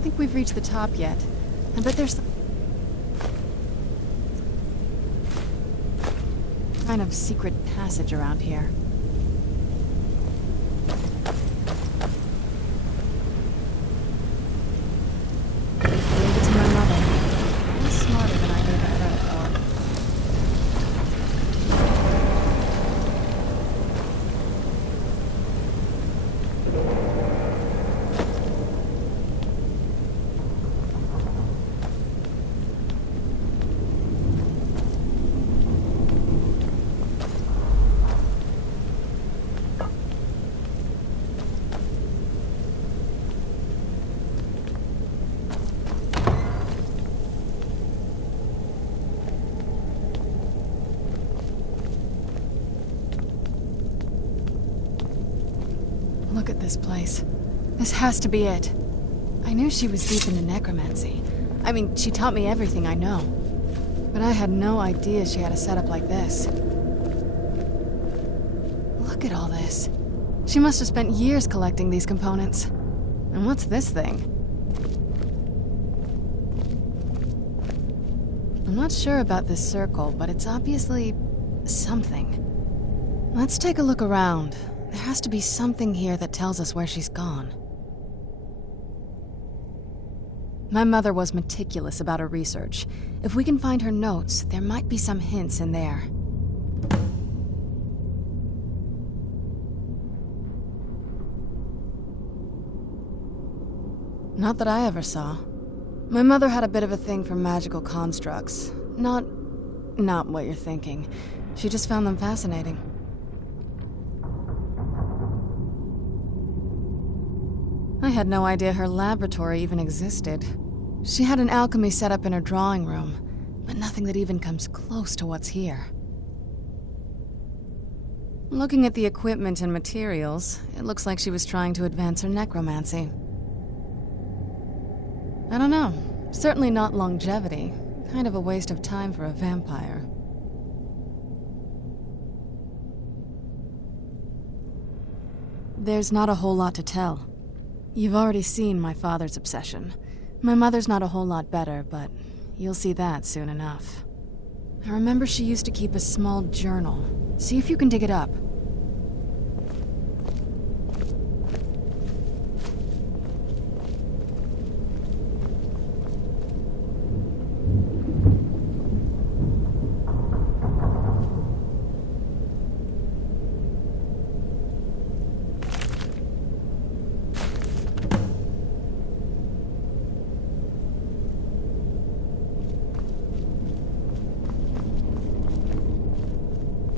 don't think we've reached the top yet. I bet there's some kind of secret passage around here. Gave it to my mother. She's smarter than I gave her credit for. Look at this place. This has to be it. I knew she was deep into necromancy. I mean, she taught me everything I know. But I had no idea she had a setup like this. Look at all this. She must have spent years collecting these components. And what's this thing? I'm not sure about this circle, but it's obviously something. Let's take a look around. There has to be something here that tells us where she's gone. My mother was meticulous about her research. If we can find her notes, there might be some hints in there. Not that I ever saw. My mother had a bit of a thing for magical constructs. Not what you're thinking. She just found them fascinating. I had no idea her laboratory even existed. She had an alchemy set up in her drawing room, but nothing that even comes close to what's here. Looking at the equipment and materials, it looks like she was trying to advance her necromancy. I don't know. Certainly not longevity. Kind of a waste of time for a vampire. There's not a whole lot to tell. You've already seen my father's obsession. My mother's not a whole lot better, but you'll see that soon enough. I remember she used to keep a small journal. See if you can dig it up.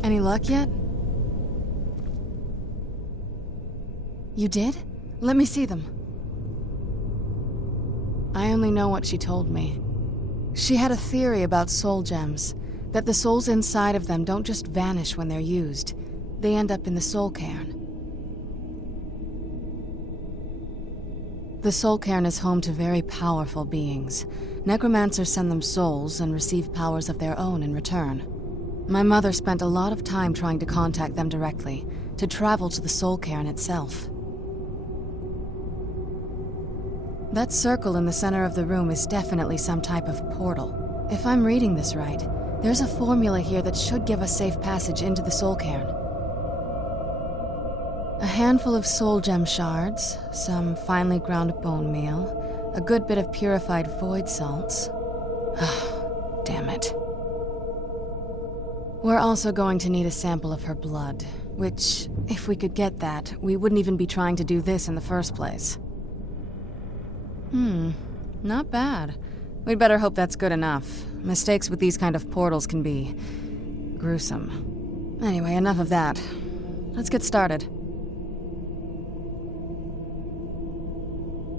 Any luck yet? You did? Let me see them. I only know what she told me. She had a theory about soul gems, that the souls inside of them don't just vanish when they're used. They end up in the soul cairn. The soul cairn is home to very powerful beings. Necromancers send them souls and receive powers of their own in return. My mother spent a lot of time trying to contact them directly, to travel to the soul cairn itself. That circle in the center of the room is definitely some type of portal. If I'm reading this right, there's a formula here that should give us safe passage into the soul cairn. A handful of soul gem shards, some finely ground bone meal, a good bit of purified void salts. Damn it. We're also going to need a sample of her blood, which, if we could get that, we wouldn't even be trying to do this in the first place. Not bad. We'd better hope that's good enough. Mistakes with these kind of portals can be gruesome. Anyway, enough of that. Let's get started.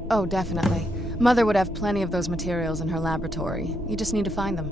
Oh, definitely. Mother would have plenty of those materials in her laboratory. You just need to find them.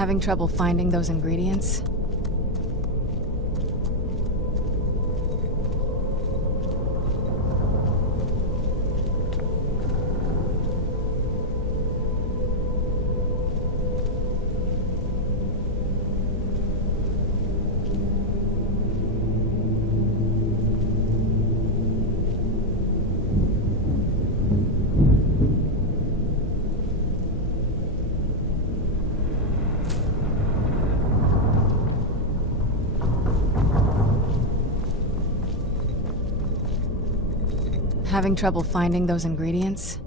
Having trouble finding those ingredients? Having trouble finding those ingredients?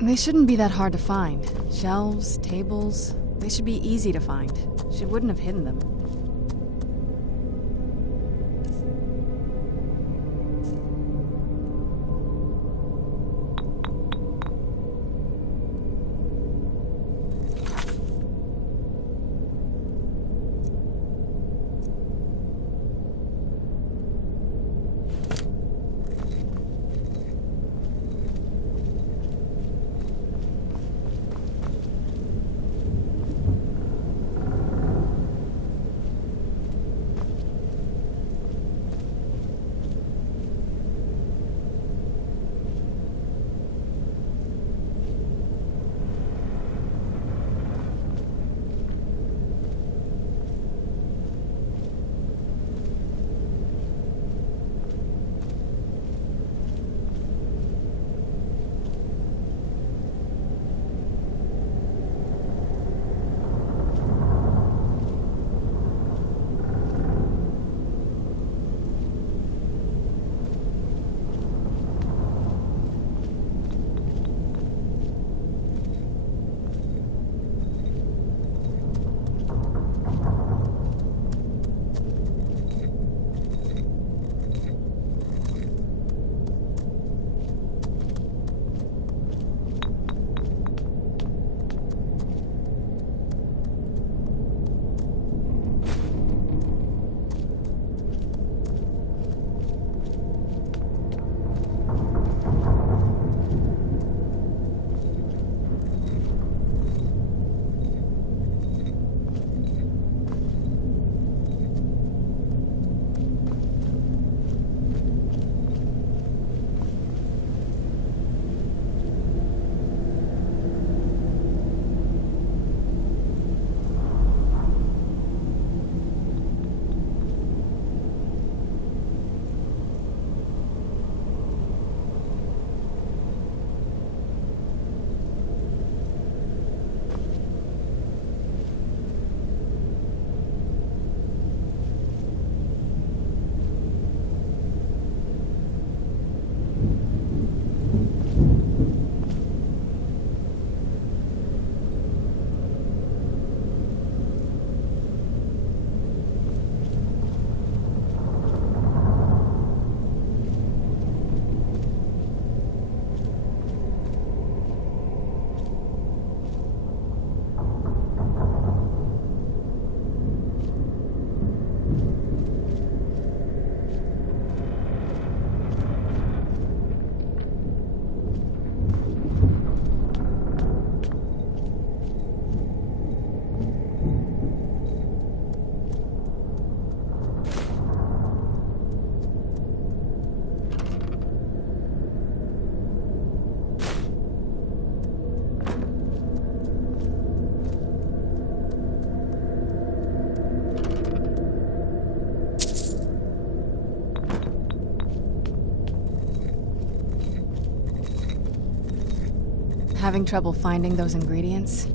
They shouldn't be that hard to find. Shelves, tables, they should be easy to find. She wouldn't have hidden them. Having trouble finding those ingredients?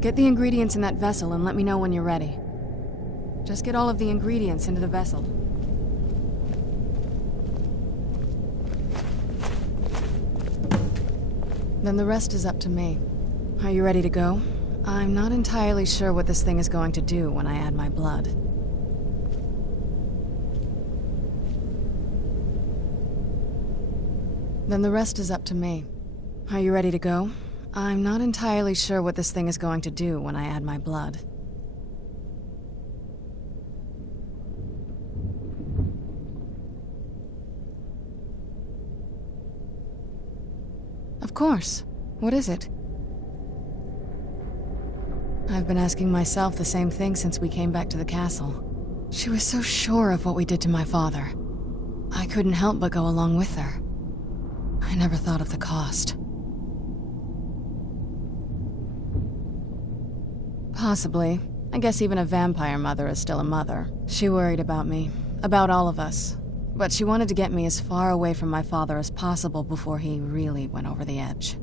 Get the ingredients in that vessel and let me know when you're ready. Just get all of the ingredients into the vessel. Then the rest is up to me. Are you ready to go? I'm not entirely sure what this thing is going to do when I add my blood. Then the rest is up to me. Are you ready to go? I'm not entirely sure what this thing is going to do when I add my blood. Of course. What is it? I've been asking myself the same thing since we came back to the castle. She was so sure of what we did to my father. I couldn't help but go along with her. I never thought of the cost. Possibly. I guess even a vampire mother is still a mother. She worried about me, about all of us. But she wanted to get me as far away from my father as possible before he really went over the edge.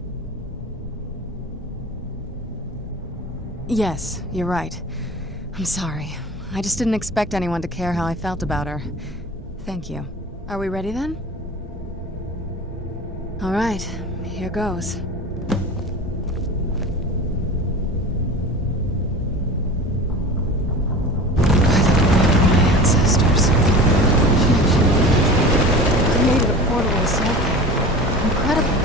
Yes, you're right. I'm sorry. I just didn't expect anyone to care how I felt about her. Thank you. Are we ready then? All right, here goes. By the blood of my ancestors. She created a portal to the soul cave. Incredible.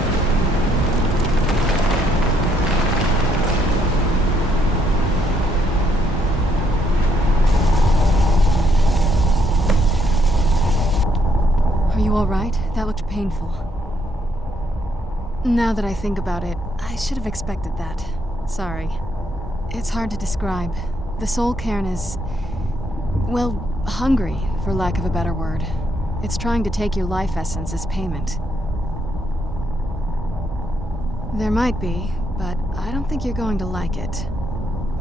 Are you all right? That looked painful. Now that I think about it, I should have expected that. Sorry. It's hard to describe. The soul cairn is... well, hungry, for lack of a better word. It's trying to take your life essence as payment. There might be, but I don't think you're going to like it.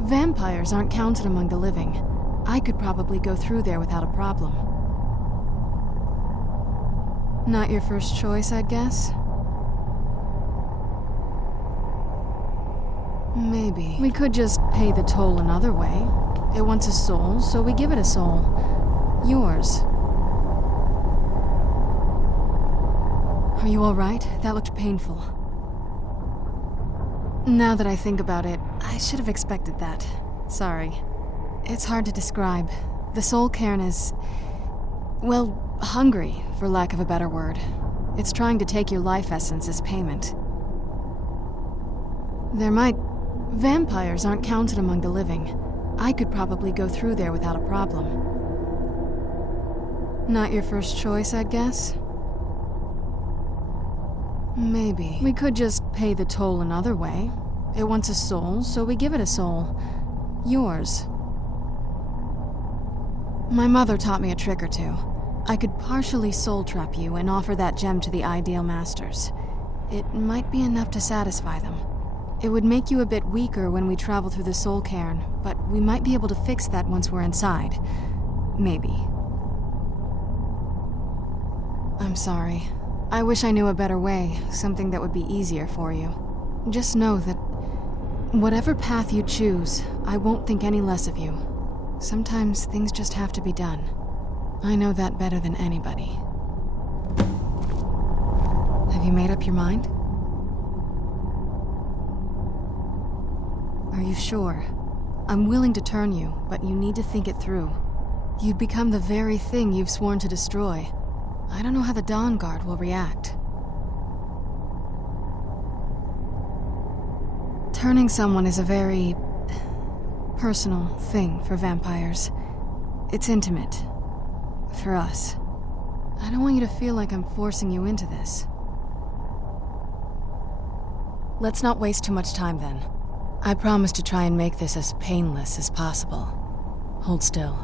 Vampires aren't counted among the living. I could probably go through there without a problem. Not your first choice, I'd guess? Maybe. We could just pay the toll another way. It wants a soul, so we give it a soul. Yours. Are you all right? That looked painful. Now that I think about it, I should have expected that. Sorry. It's hard to describe. The soul cairn is... well, hungry, for lack of a better word. It's trying to take your life essence as payment. There might... Vampires aren't counted among the living. I could probably go through there without a problem. Not your first choice, I'd guess? Maybe. We could just pay the toll another way. It wants a soul, so we give it a soul. Yours. My mother taught me a trick or two. I could partially soul trap you and offer that gem to the ideal masters. It might be enough to satisfy them. It would make you a bit weaker when we travel through the soul cairn, but we might be able to fix that once we're inside. Maybe. I'm sorry. I wish I knew a better way, something that would be easier for you. Just know that whatever path you choose, I won't think any less of you. Sometimes things just have to be done. I know that better than anybody. Have you made up your mind? Are you sure? I'm willing to turn you, but you need to think it through. You'd become the very thing you've sworn to destroy. I don't know how the Dawn Guard will react. Turning someone is a very... personal thing for vampires. It's intimate. For us. I don't want you to feel like I'm forcing you into this. Let's not waste too much time then. I promise to try and make this as painless as possible. Hold still.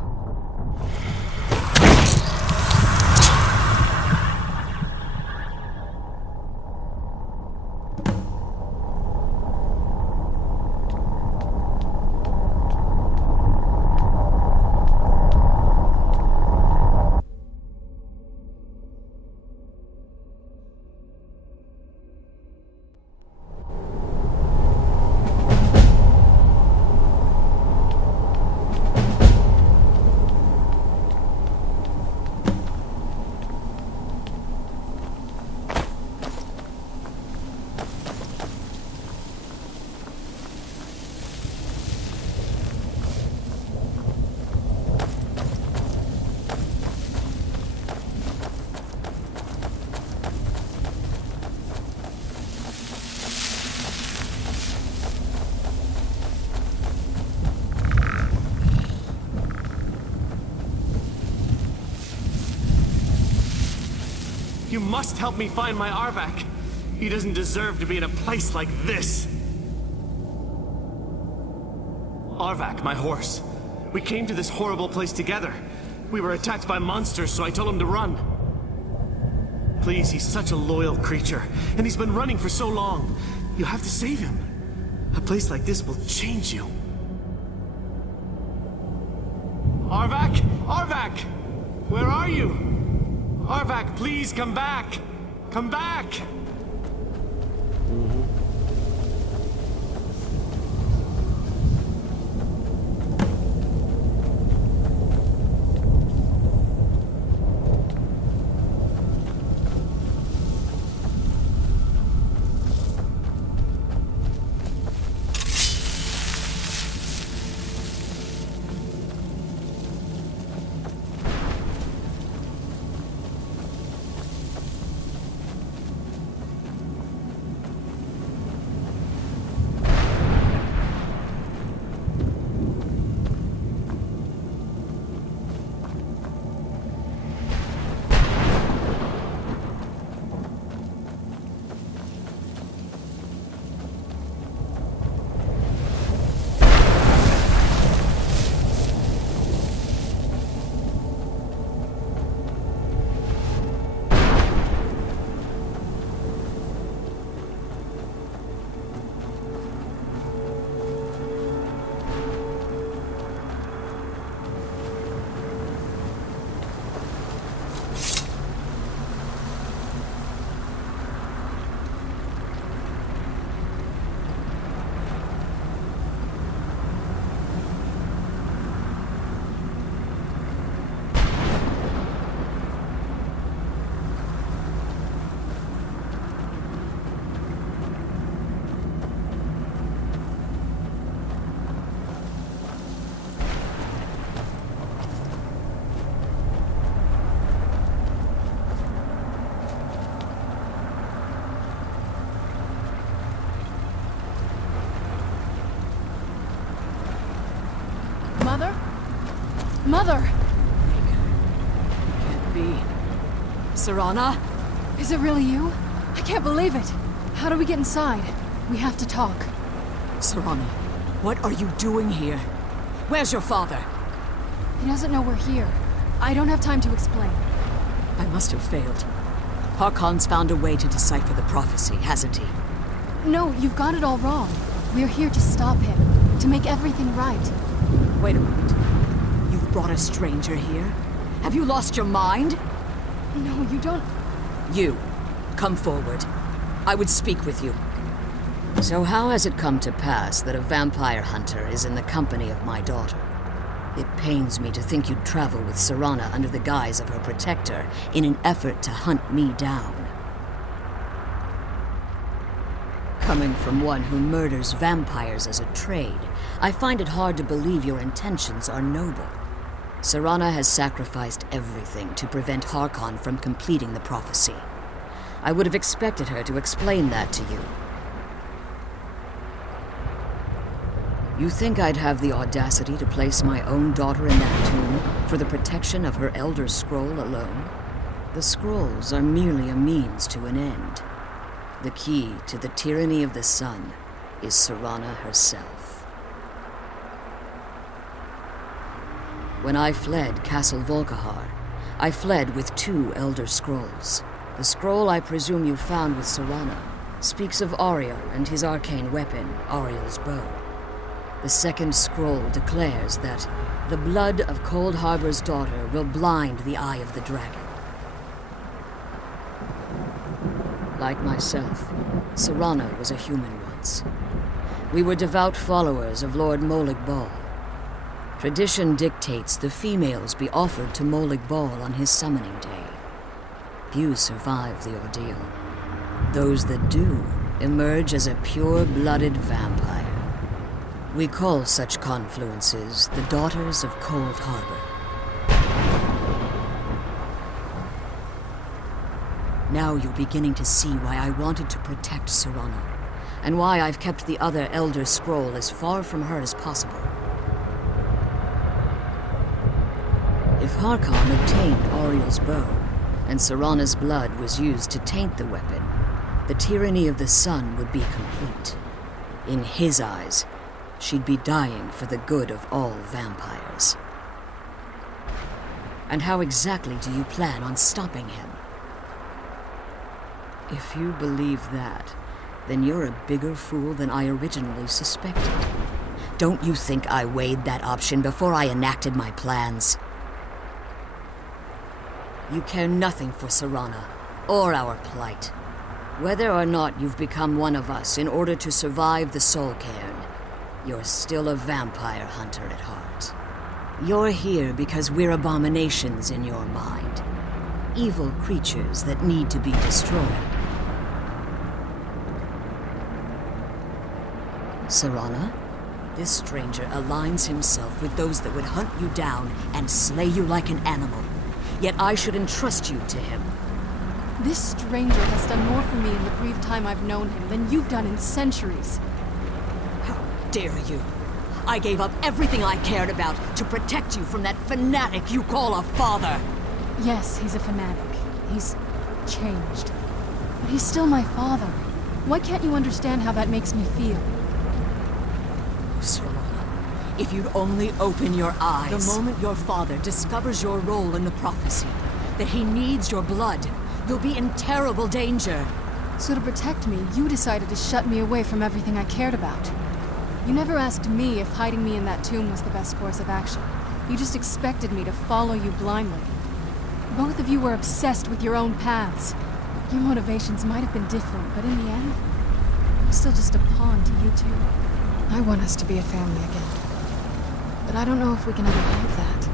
You must help me find my Arvak. He doesn't deserve to be in a place like this. Arvak, my horse. We came to this horrible place together. We were attacked by monsters, so I told him to run. Please, he's such a loyal creature, and he's been running for so long. You have to save him. A place like this will change you. Arvak! Arvak! Where are you? Arvak, please come back! Come back! Mother! Can't be. Serana? Is it really you? I can't believe it. How do we get inside? We have to talk. Serana, what are you doing here? Where's your father? He doesn't know we're here. I don't have time to explain. I must have failed. Harkon's found a way to decipher the prophecy, hasn't he? No, you've got it all wrong. We're here to stop him, to make everything right. Wait a moment. You've brought a stranger here? Have you lost your mind? No, you don't... You, come forward. I would speak with you. So how has it come to pass that a vampire hunter is in the company of my daughter? It pains me to think you'd travel with Serana under the guise of her protector in an effort to hunt me down. Coming from one who murders vampires as a trade, I find it hard to believe your intentions are noble. Serana has sacrificed everything to prevent Harkon from completing the prophecy. I would have expected her to explain that to you. You think I'd have the audacity to place my own daughter in that tomb for the protection of her Elder Scroll alone? The scrolls are merely a means to an end. The key to the tyranny of the sun is Serana herself. When I fled Castle Volkihar, I fled with 2 Elder Scrolls. The scroll I presume you found with Serana speaks of Ariel and his arcane weapon, Ariel's bow. The second scroll declares that the blood of Cold Harbor's daughter will blind the eye of the dragon. Like myself, Serana was a human once. We were devout followers of Lord Molig Bal. Tradition dictates the females be offered to Molig Bal on his summoning day. Few survive the ordeal. Those that do emerge as a pure-blooded vampire. We call such confluences the Daughters of Cold Harbor. Now you're beginning to see why I wanted to protect Serana, and why I've kept the other Elder Scroll as far from her as possible. If Harkon obtained Ariel's bow, and Serana's blood was used to taint the weapon, the tyranny of the sun would be complete. In his eyes, she'd be dying for the good of all vampires. And how exactly do you plan on stopping him? If you believe that, then you're a bigger fool than I originally suspected. Don't you think I weighed that option before I enacted my plans? You care nothing for Serana, or our plight. Whether or not you've become one of us in order to survive the Soul Cairn, you're still a vampire hunter at heart. You're here because we're abominations in your mind. Evil creatures that need to be destroyed. Serana, this stranger aligns himself with those that would hunt you down and slay you like an animal. Yet I should entrust you to him. This stranger has done more for me in the brief time I've known him than you've done in centuries. How dare you? I gave up everything I cared about to protect you from that fanatic you call a father. Yes, he's a fanatic. He's changed. But he's still my father. Why can't you understand how that makes me feel? Serana, if you'd only open your eyes. The moment your father discovers your role in the prophecy, that he needs your blood, you'll be in terrible danger. So to protect me, you decided to shut me away from everything I cared about. You never asked me if hiding me in that tomb was the best course of action. You just expected me to follow you blindly. Both of you were obsessed with your own paths. Your motivations might have been different, but in the end, I'm still just a pawn to you two. I want us to be a family again. But I don't know if we can ever have that.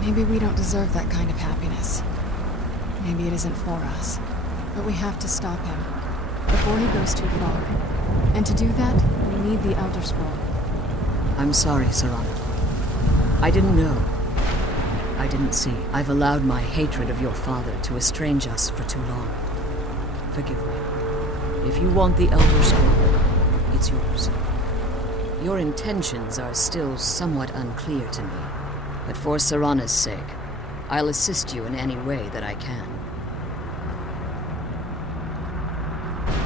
Maybe we don't deserve that kind of happiness. Maybe it isn't for us. But we have to stop him before he goes too far. And to do that, we need the Elder Scroll. I'm sorry, Serana. I didn't know. I didn't see. I've allowed my hatred of your father to estrange us for too long. Forgive me. If you want the Elder Scroll, it's yours. Your intentions are still somewhat unclear to me, but for Serana's sake, I'll assist you in any way that I can.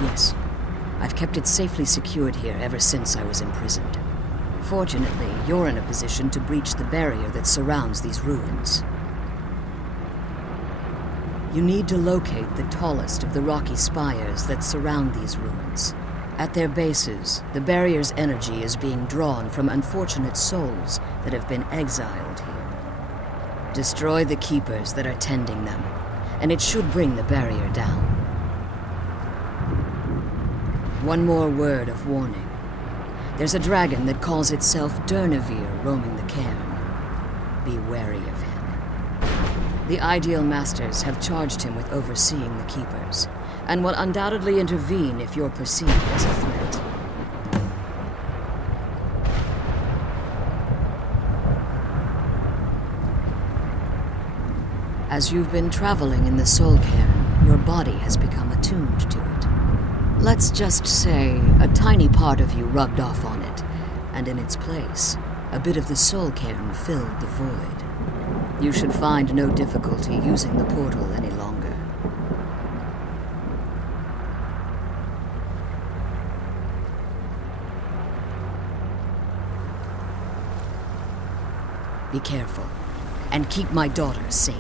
Yes, I've kept it safely secured here ever since I was imprisoned. Fortunately, you're in a position to breach the barrier that surrounds these ruins. You need to locate the tallest of the rocky spires that surround these ruins. At their bases, the barrier's energy is being drawn from unfortunate souls that have been exiled here. Destroy the keepers that are tending them, and it should bring the barrier down. One more word of warning. There's a dragon that calls itself Durnevere roaming the cairn. Be wary of him. The Ideal Masters have charged him with overseeing the keepers, and will undoubtedly intervene if you're perceived as a threat. As you've been traveling in the Soul Cairn, your body has become attuned to it. Let's just say a tiny part of you rubbed off on it, and in its place, a bit of the Soul Cairn filled the void. You should find no difficulty using the portal any longer. Be careful, and keep my daughter safe.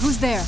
Who's there?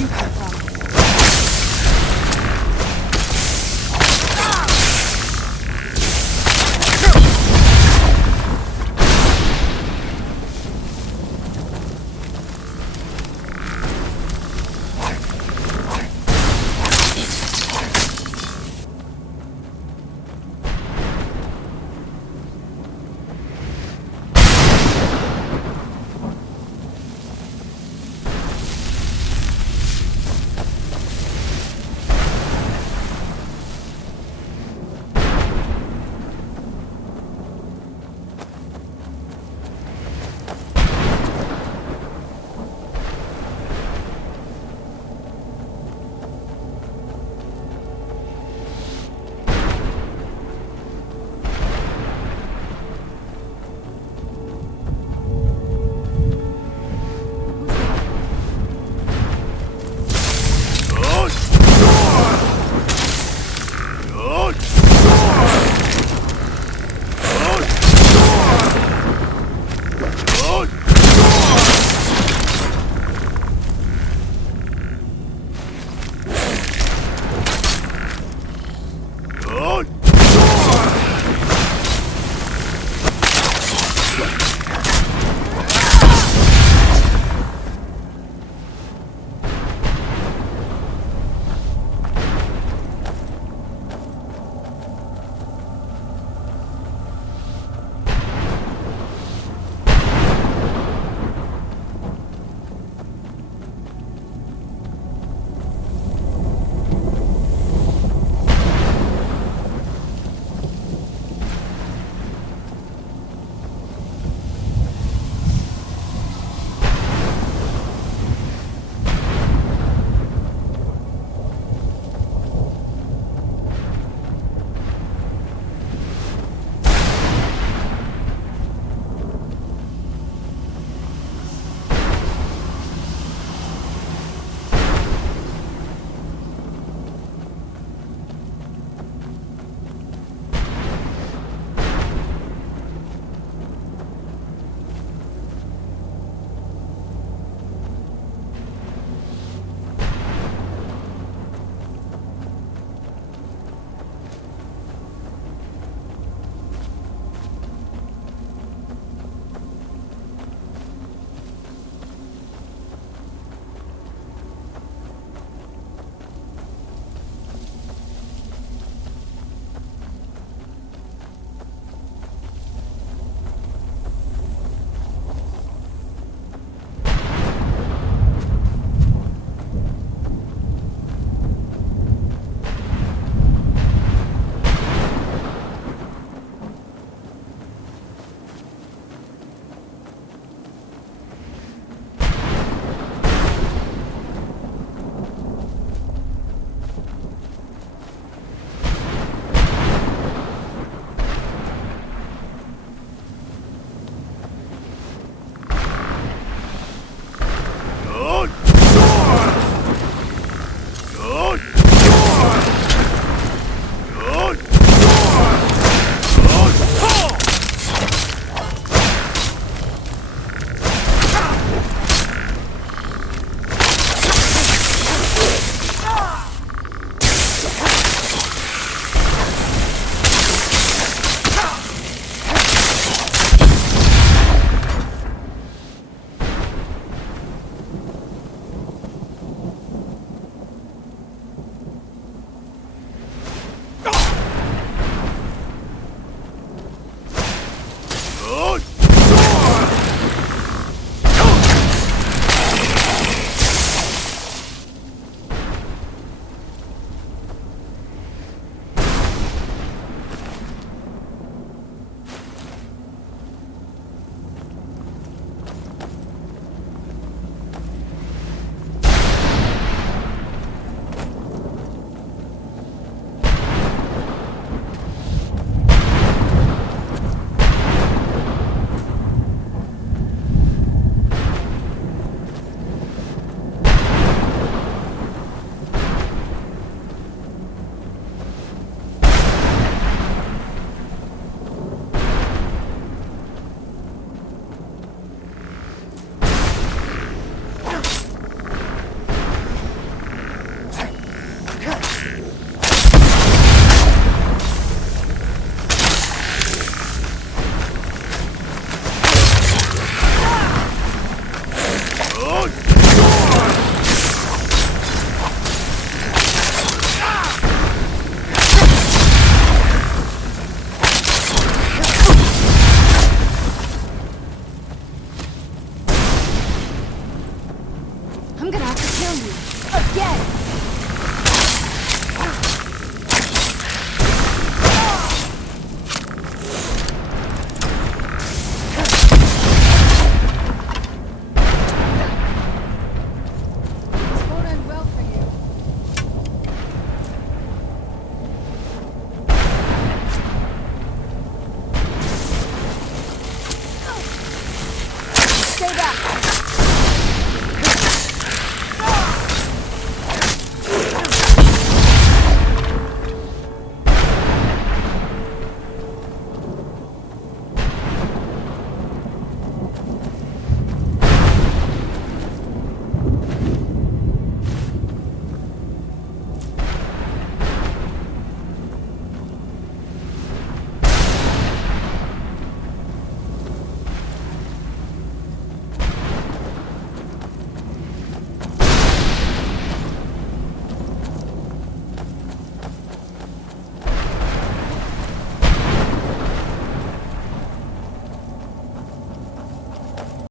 you come from? again!